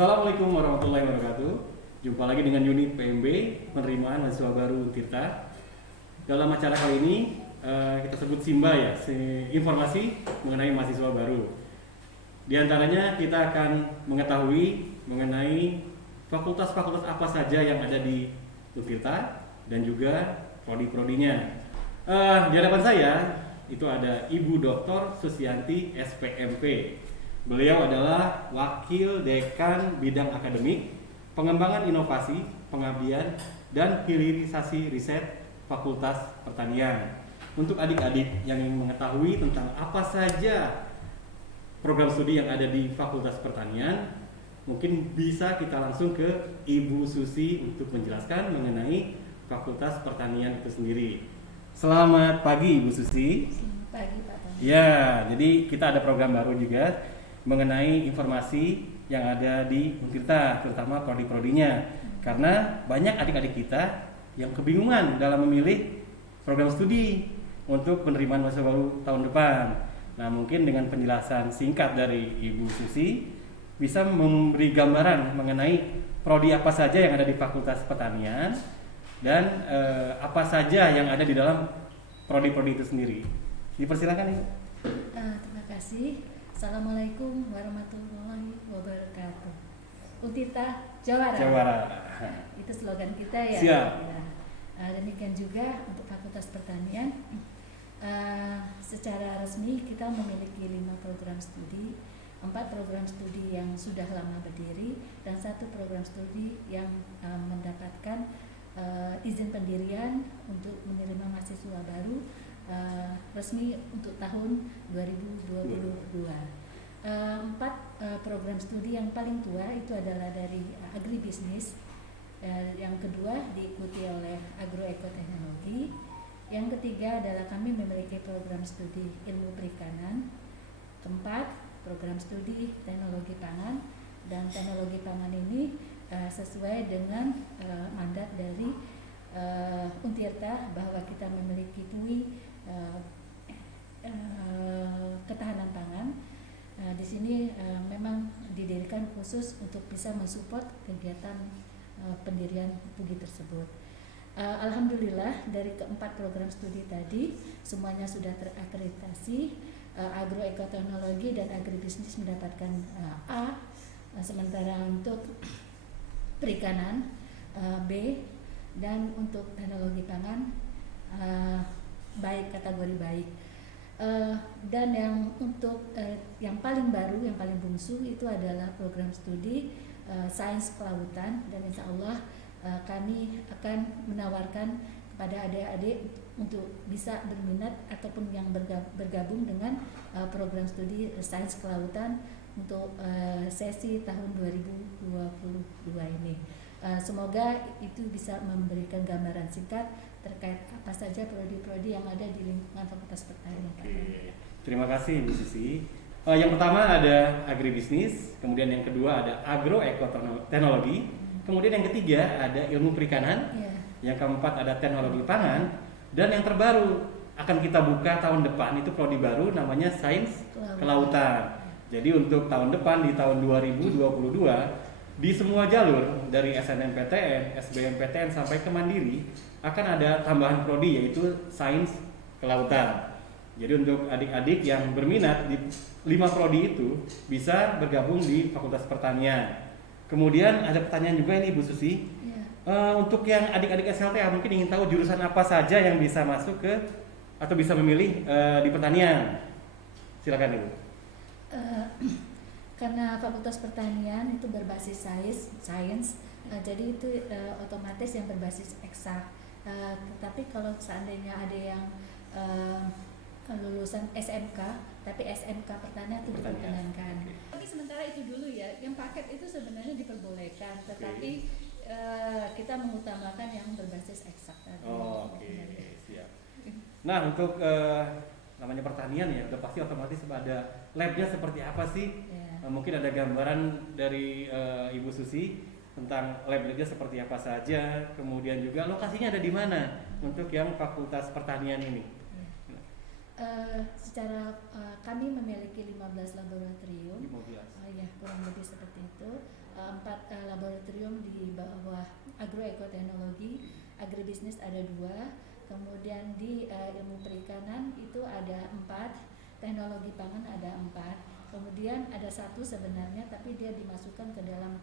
Assalamualaikum warahmatullahi wabarakatuh. Jumpa lagi dengan unit PMB penerimaan mahasiswa baru Untirta. Dalam acara kali ini kita sebut Simba ya, informasi mengenai mahasiswa baru. Di antaranya kita akan mengetahui mengenai fakultas-fakultas apa saja yang ada di Untirta dan juga prodi-prodinya. Di hadapan saya itu ada Ibu Dr. Susianti SPMP. Beliau adalah Wakil Dekan Bidang Akademik, Pengembangan Inovasi, Pengabdian, dan Hilirisasi Riset Fakultas Pertanian. Untuk adik-adik yang ingin mengetahui tentang apa saja program studi yang ada di Fakultas Pertanian, mungkin bisa kita langsung ke Ibu Susi untuk menjelaskan mengenai Fakultas Pertanian itu sendiri. Selamat pagi Ibu Susi. Selamat pagi Pak Tony. Ya, jadi kita ada program baru juga mengenai informasi yang ada di Untirta, terutama prodi-prodinya. Karena banyak adik-adik kita yang kebingungan dalam memilih program studi untuk penerimaan mahasiswa baru tahun depan. Nah, mungkin dengan penjelasan singkat dari Ibu Susi bisa memberi gambaran mengenai prodi apa saja yang ada di Fakultas Pertanian dan apa saja yang ada di dalam prodi-prodi itu sendiri. Dipersilakan Ibu. Terima kasih. Assalamualaikum warahmatullahi wabarakatuh. Untirta Jawara. Jawara. Itu slogan kita ya. Siap. Demikian juga untuk Fakultas Pertanian. Secara resmi kita memiliki 5 program studi, 4 program studi yang sudah lama berdiri, dan 1 program studi yang mendapatkan izin pendirian untuk menerima mahasiswa baru resmi untuk tahun 2022. 4 program studi yang paling tua itu adalah dari agribisnis, yang kedua diikuti oleh agroekoteknologi, yang ketiga adalah kami memiliki program studi ilmu perikanan, keempat program studi teknologi pangan, dan teknologi pangan ini sesuai dengan mandat dari Untirta bahwa kita memiliki TUI ketahanan pangan. Di sini memang didirikan khusus untuk bisa mensupport kegiatan pendirian TUGI tersebut. Alhamdulillah dari keempat program studi tadi semuanya sudah terakreditasi. Agroekoteknologi dan agribisnis mendapatkan A, sementara untuk perikanan B, dan untuk teknologi pangan baik, kategori baik. Dan yang untuk yang paling baru, yang paling bungsu itu adalah program studi sains kelautan, dan insya Allah kami akan menawarkan kepada adik-adik untuk bisa berminat ataupun yang bergabung dengan program studi sains kelautan untuk sesi tahun 2022 ini. Semoga itu bisa memberikan gambaran singkat terkait apa saja prodi-prodi yang ada di lingkungan Fakultas Pertanian. Terima kasih Bu Susi. Yang pertama ada agribisnis, kemudian yang kedua ada agroekoteknologi, kemudian yang ketiga ada ilmu perikanan, yang keempat ada teknologi pangan, dan yang terbaru akan kita buka tahun depan itu prodi baru namanya sains kelautan. Jadi untuk tahun depan di tahun 2022 di semua jalur dari SNMPTN, SBMPTN sampai ke Mandiri akan ada tambahan prodi yaitu sains kelautan. Jadi untuk adik-adik yang berminat di 5 prodi itu bisa bergabung di Fakultas Pertanian. Kemudian ada pertanyaan juga ini Bu Susi. Untuk yang adik-adik SLTA mungkin ingin tahu jurusan apa saja yang bisa masuk ke atau bisa memilih di pertanian. Silakan Ibu. Karena Fakultas Pertanian itu berbasis sains, jadi itu otomatis yang berbasis eksak. Tetapi kalau seandainya ada yang lulusan SMK, tapi SMK Pertanian itu diperkenankan. Tapi sementara itu dulu ya, yang paket itu sebenarnya diperbolehkan, tetapi kita mengutamakan yang berbasis eksak tadi. Siap. Nah, untuk namanya pertanian ya, udah pasti otomatis ada labnya seperti apa sih? Mungkin ada gambaran dari Ibu Susi tentang lab-labnya seperti apa saja, kemudian juga lokasinya ada di mana untuk yang Fakultas Pertanian ini. Secara kami memiliki 15 laboratorium. 15. Ya, kurang lebih seperti itu. laboratorium di bawah agroekoteknologi, agribisnis ada 2, kemudian di ilmu perikanan itu ada 4, teknologi pangan ada 4, kemudian ada 1 sebenarnya tapi dia dimasukkan ke dalam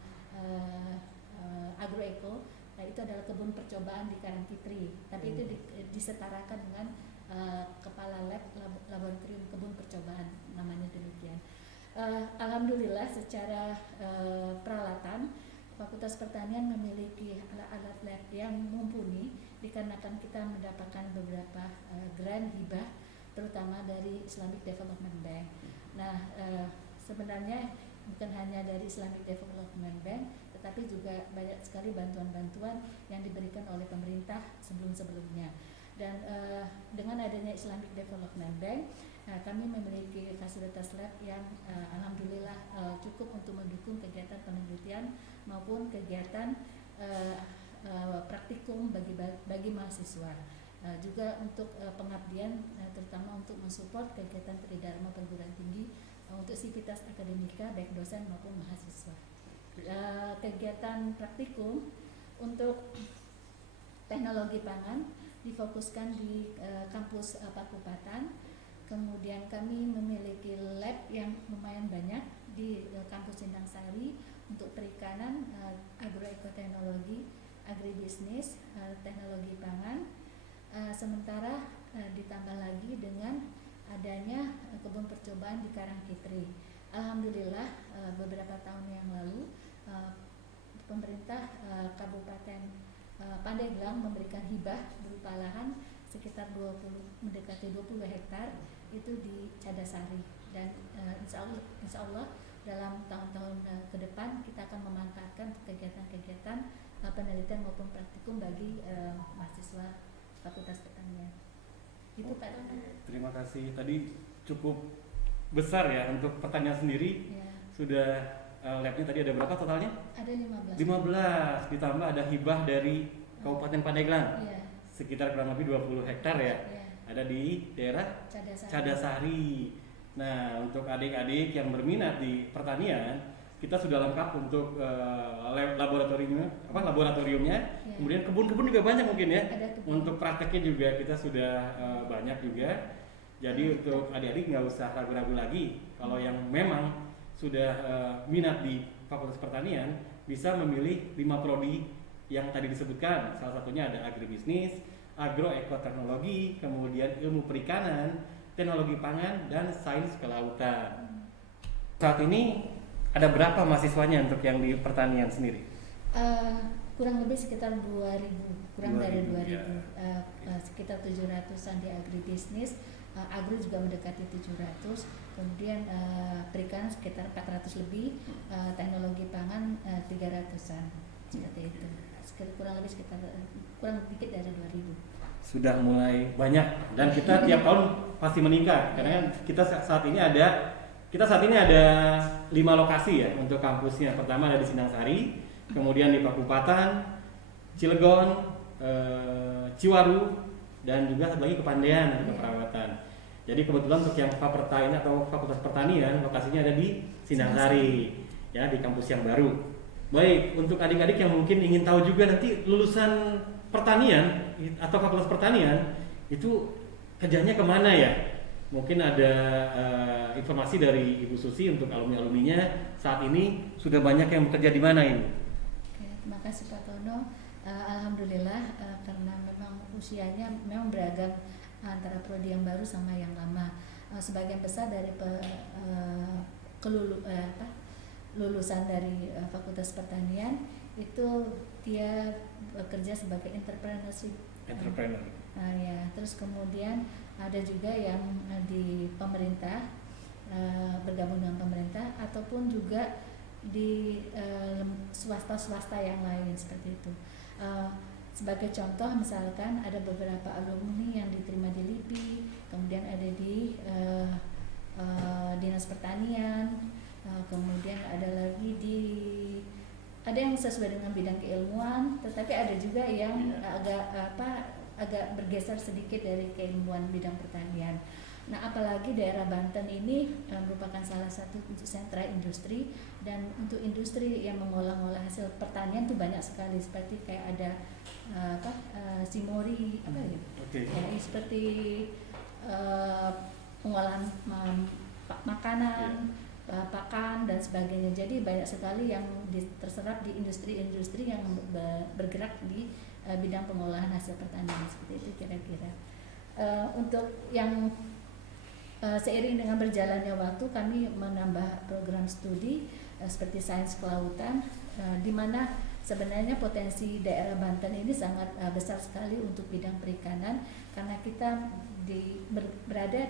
agroeko. Nah, itu adalah kebun percobaan di Karangkitri, tapi itu disetarakan dengan kepala laboratorium kebun percobaan, namanya demikian. Alhamdulillah secara peralatan Fakultas Pertanian memiliki alat-alat lab yang mumpuni dikarenakan kita mendapatkan beberapa grant hibah terutama dari Islamic Development Bank. Nah, sebenarnya bukan hanya dari Islamic Development Bank, tetapi juga banyak sekali bantuan-bantuan yang diberikan oleh pemerintah sebelum-sebelumnya. Dan dengan adanya Islamic Development Bank, kami memiliki fasilitas lab yang alhamdulillah cukup untuk mendukung kegiatan penelitian maupun kegiatan praktikum bagi mahasiswa. Juga untuk pengabdian, terutama untuk mensupport kegiatan tridharma perguruan tinggi untuk sivitas akademika baik dosen maupun mahasiswa. Kegiatan praktikum untuk teknologi pangan difokuskan di kampus Pakupatan. Kemudian kami memiliki lab yang lumayan banyak di kampus Sindang Sari untuk perikanan, agroekoteknologi, agribisnis, teknologi pangan. Sementara ditambah lagi dengan adanya kebun percobaan di Karangkitri. Alhamdulillah beberapa tahun yang lalu pemerintah Kabupaten Pandeglang memberikan hibah berupa lahan sekitar mendekati 20 hektar itu di Cadasari, dan insya Allah dalam tahun-tahun ke depan kita akan memanfaatkan kegiatan-kegiatan penelitian maupun praktikum bagi mahasiswa Fakultas Pertanian. Itu Pak Dono. Terima kasih. Tadi cukup besar ya untuk pertanian sendiri. Ya. Sudah labnya tadi ada berapa totalnya? Ada 15. 15 ditambah ada hibah dari Kabupaten Pandeglang. Ya. Sekitar kurang lebih 20 hektar ya. Ya. Ada di daerah Cadasari. Cadasari. Nah, untuk adik-adik yang berminat di pertanian, kita sudah lengkap untuk laboratoriumnya. Ya. Kemudian kebun-kebun juga banyak mungkin ya. Ada kebun. Untuk prakteknya juga kita sudah banyak juga. Jadi untuk adik-adik nggak usah ragu-ragu lagi. Kalau yang memang sudah minat di Fakultas Pertanian, bisa memilih 5 prodi yang tadi disebutkan. Salah satunya ada agribisnis, agroekoteknologi, kemudian ilmu perikanan, teknologi pangan, dan sains kelautan. Saat ini ada berapa mahasiswanya untuk yang di pertanian sendiri? Kurang lebih sekitar 2.000, kurang dari 2.000, ya. Sekitar 700-an di agribisnis, agro juga mendekati 700, kemudian perikanan sekitar 400 lebih, teknologi pangan 300-an, seperti itu. Kurang lebih sekitar kurang sedikit dari 2.000. Sudah mulai banyak, dan kita tiap tahun pasti meningkat karena kita saat ini ada 5 lokasi ya untuk kampusnya. Pertama ada di Sindang Sari, kemudian di Pakupatan, Cilegon, Ciwaru, dan juga satu lagi Kepandean untuk perawatan. Jadi kebetulan untuk yang Faperta ini atau Fakultas Pertanian lokasinya ada di Sindang Sari ya, di kampus yang baru. Baik, untuk adik-adik yang mungkin ingin tahu juga nanti lulusan pertanian atau Fakultas Pertanian itu kerjanya kemana ya? Mungkin ada informasi dari Ibu Susi untuk alumni-alumninya saat ini sudah banyak yang bekerja di mana ini? Oke, terima kasih Pak Tono. Alhamdulillah karena memang usianya memang beragam antara prodi yang baru sama yang lama. Sebagian besar dari lulusan dari Fakultas Pertanian itu dia bekerja sebagai entrepreneur. Ya, terus kemudian ada juga yang di pemerintah, bergabung dengan pemerintah, ataupun juga di swasta yang lain seperti itu. Sebagai contoh misalkan ada beberapa alumni yang diterima di LIPI, kemudian ada di Dinas Pertanian, kemudian ada lagi ada yang sesuai dengan bidang keilmuan, tetapi ada juga yang agak bergeser sedikit dari keilmuan bidang pertanian. Nah, apalagi daerah Banten ini merupakan salah satu sentra industri, dan untuk industri yang mengolah-olah hasil pertanian itu banyak sekali, seperti kayak ada Simori apa ya? Oke. Ya, seperti pengolahan makanan, pakan dan sebagainya. Jadi banyak sekali yang terserap di industri-industri yang bergerak di bidang pengolahan hasil pertanian, seperti itu kira-kira. Untuk yang seiring dengan berjalannya waktu, kami menambah program studi seperti sains kelautan, di mana sebenarnya potensi daerah Banten ini sangat besar sekali untuk bidang perikanan, karena kita berada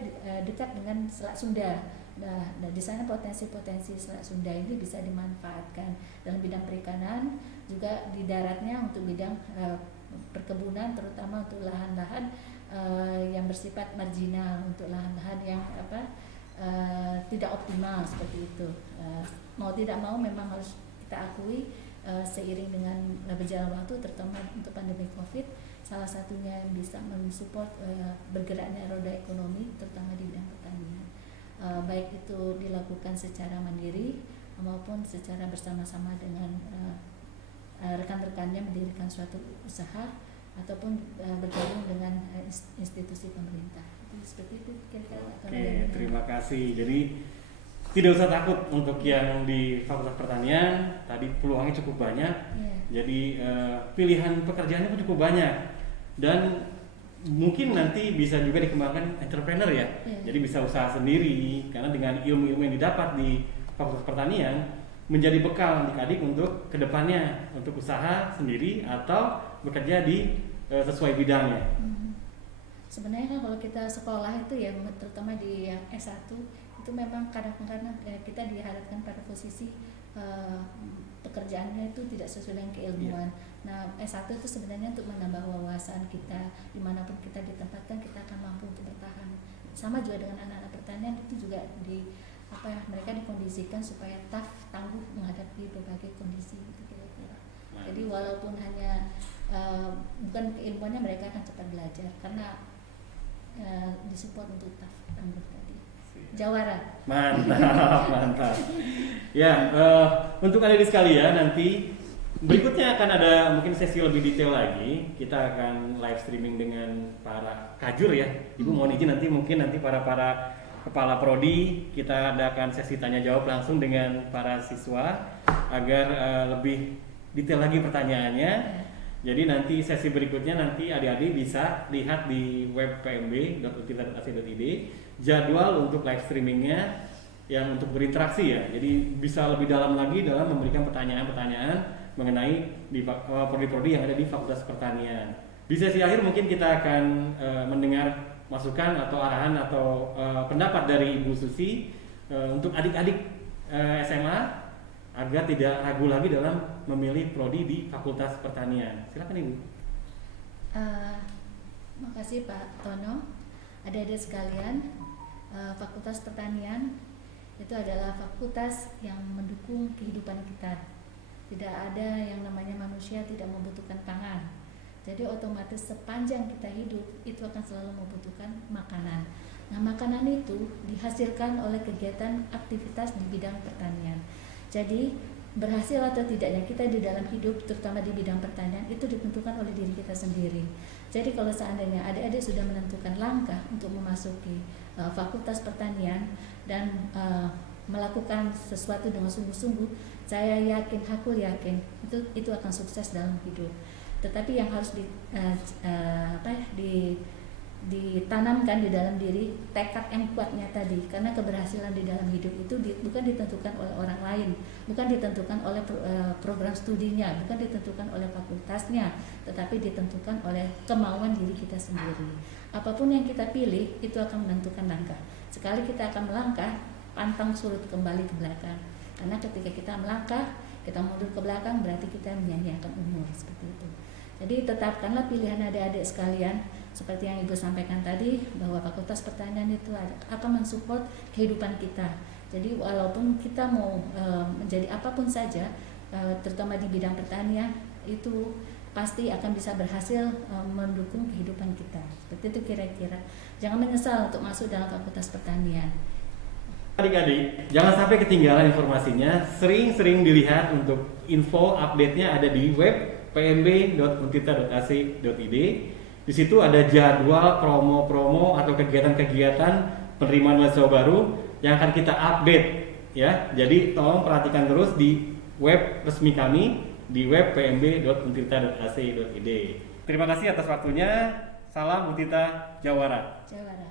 dekat dengan Selat Sunda. Nah, di sana potensi-potensi Selat Sunda ini bisa dimanfaatkan dalam bidang perikanan, juga di daratnya untuk bidang perkebunan, terutama untuk lahan-lahan yang bersifat marginal, untuk lahan-lahan yang tidak optimal seperti itu. Mau tidak mau memang harus kita akui, seiring dengan berjalan waktu, terutama untuk pandemi COVID, salah satunya yang bisa mensupport bergeraknya roda ekonomi, terutama di bidang pertanian. Baik itu dilakukan secara mandiri maupun secara bersama-sama dengan rekan-rekannya mendirikan suatu usaha, ataupun bergabung dengan institusi pemerintah. Seperti itu kira-kira. Oke, terima kasih. Jadi tidak usah takut untuk yang di Fakultas Pertanian, tadi peluangnya cukup banyak. Yeah. Jadi pilihan pekerjaannya pun cukup banyak, dan mungkin nanti bisa juga dikembangkan entrepreneur ya. Yeah. Jadi bisa usaha sendiri, karena dengan ilmu-ilmu yang didapat di Fakultas Pertanian menjadi bekal adik-adik untuk kedepannya, untuk usaha sendiri atau bekerja di sesuai bidangnya. Sebenarnya kan kalau kita sekolah itu ya, terutama di yang S1 itu memang kadang-kadang kita dihadapkan pada posisi pekerjaannya itu tidak sesuai dengan keilmuan. Nah, S1 itu sebenarnya untuk menambah wawasan kita, dimanapun kita ditempatkan kita akan mampu untuk bertahan. Sama juga dengan anak-anak pertanian, itu juga mereka dikondisikan supaya tough, tangguh menghadapi berbagai kondisi gitu kira-kira. Jadi walaupun hanya bukan keilmuannya, mereka akan cepat belajar karena disupport untuk tough, tangguh tadi. Jawara. Mantap. Ya, untuk adik-adik sekalian, nanti berikutnya akan ada mungkin sesi lebih detail lagi. Kita akan live streaming dengan para kajur ya. Ibu mohon izin nanti para kepala prodi, kita adakan sesi tanya jawab langsung dengan para siswa agar lebih detail lagi pertanyaannya. Jadi nanti sesi berikutnya nanti adik-adik bisa lihat di web pmb.untirta.ac.id jadwal untuk live streamingnya yang untuk berinteraksi ya. Jadi bisa lebih dalam lagi dalam memberikan pertanyaan-pertanyaan mengenai di prodi-prodi yang ada di Fakultas Pertanian. Di sesi akhir mungkin kita akan mendengar masukan atau arahan atau pendapat dari Ibu Susi untuk adik-adik SMA agar tidak ragu lagi dalam memilih prodi di Fakultas Pertanian. Silakan Ibu. Makasih Pak Tono. Adik-adik sekalian, Fakultas Pertanian itu adalah fakultas yang mendukung kehidupan kita. Tidak ada yang namanya manusia tidak membutuhkan pangan. Jadi otomatis sepanjang kita hidup itu akan selalu membutuhkan makanan. Nah, makanan itu dihasilkan oleh kegiatan aktivitas di bidang pertanian. Jadi berhasil atau tidaknya kita di dalam hidup, terutama di bidang pertanian, itu ditentukan oleh diri kita sendiri. Jadi kalau seandainya adik-adik sudah menentukan langkah untuk memasuki Fakultas Pertanian dan melakukan sesuatu dengan sungguh-sungguh, saya yakin, aku yakin itu akan sukses dalam hidup. Tetapi yang harus ditanamkan di dalam diri tekad yang kuatnya tadi, karena keberhasilan di dalam hidup itu bukan ditentukan oleh orang lain, bukan ditentukan oleh program studinya, bukan ditentukan oleh fakultasnya, tetapi ditentukan oleh kemauan diri kita sendiri. Apapun yang kita pilih itu akan menentukan langkah. Sekali kita akan melangkah, pantang surut kembali ke belakang, karena ketika kita melangkah, kita mundur ke belakang, berarti kita menyia-nyiakan umur, seperti itu. Jadi tetapkanlah pilihan adik-adik sekalian, seperti yang Ibu sampaikan tadi, bahwa Fakultas Pertanian itu akan mensupport kehidupan kita. Jadi walaupun kita mau menjadi apapun saja, terutama di bidang pertanian, itu pasti akan bisa berhasil mendukung kehidupan kita. Seperti itu kira-kira. Jangan menyesal untuk masuk dalam Fakultas Pertanian. Adik-adik, jangan sampai ketinggalan informasinya. Sering-sering dilihat untuk info update-nya ada di web pmb.untirta.ac.id. Di situ ada jadwal promo-promo atau kegiatan-kegiatan penerimaan mahasiswa baru yang akan kita update ya. Jadi tolong perhatikan terus di web resmi kami di web pmb.untirta.ac.id. Terima kasih atas waktunya. Salam Untirta Jawara. Jawara.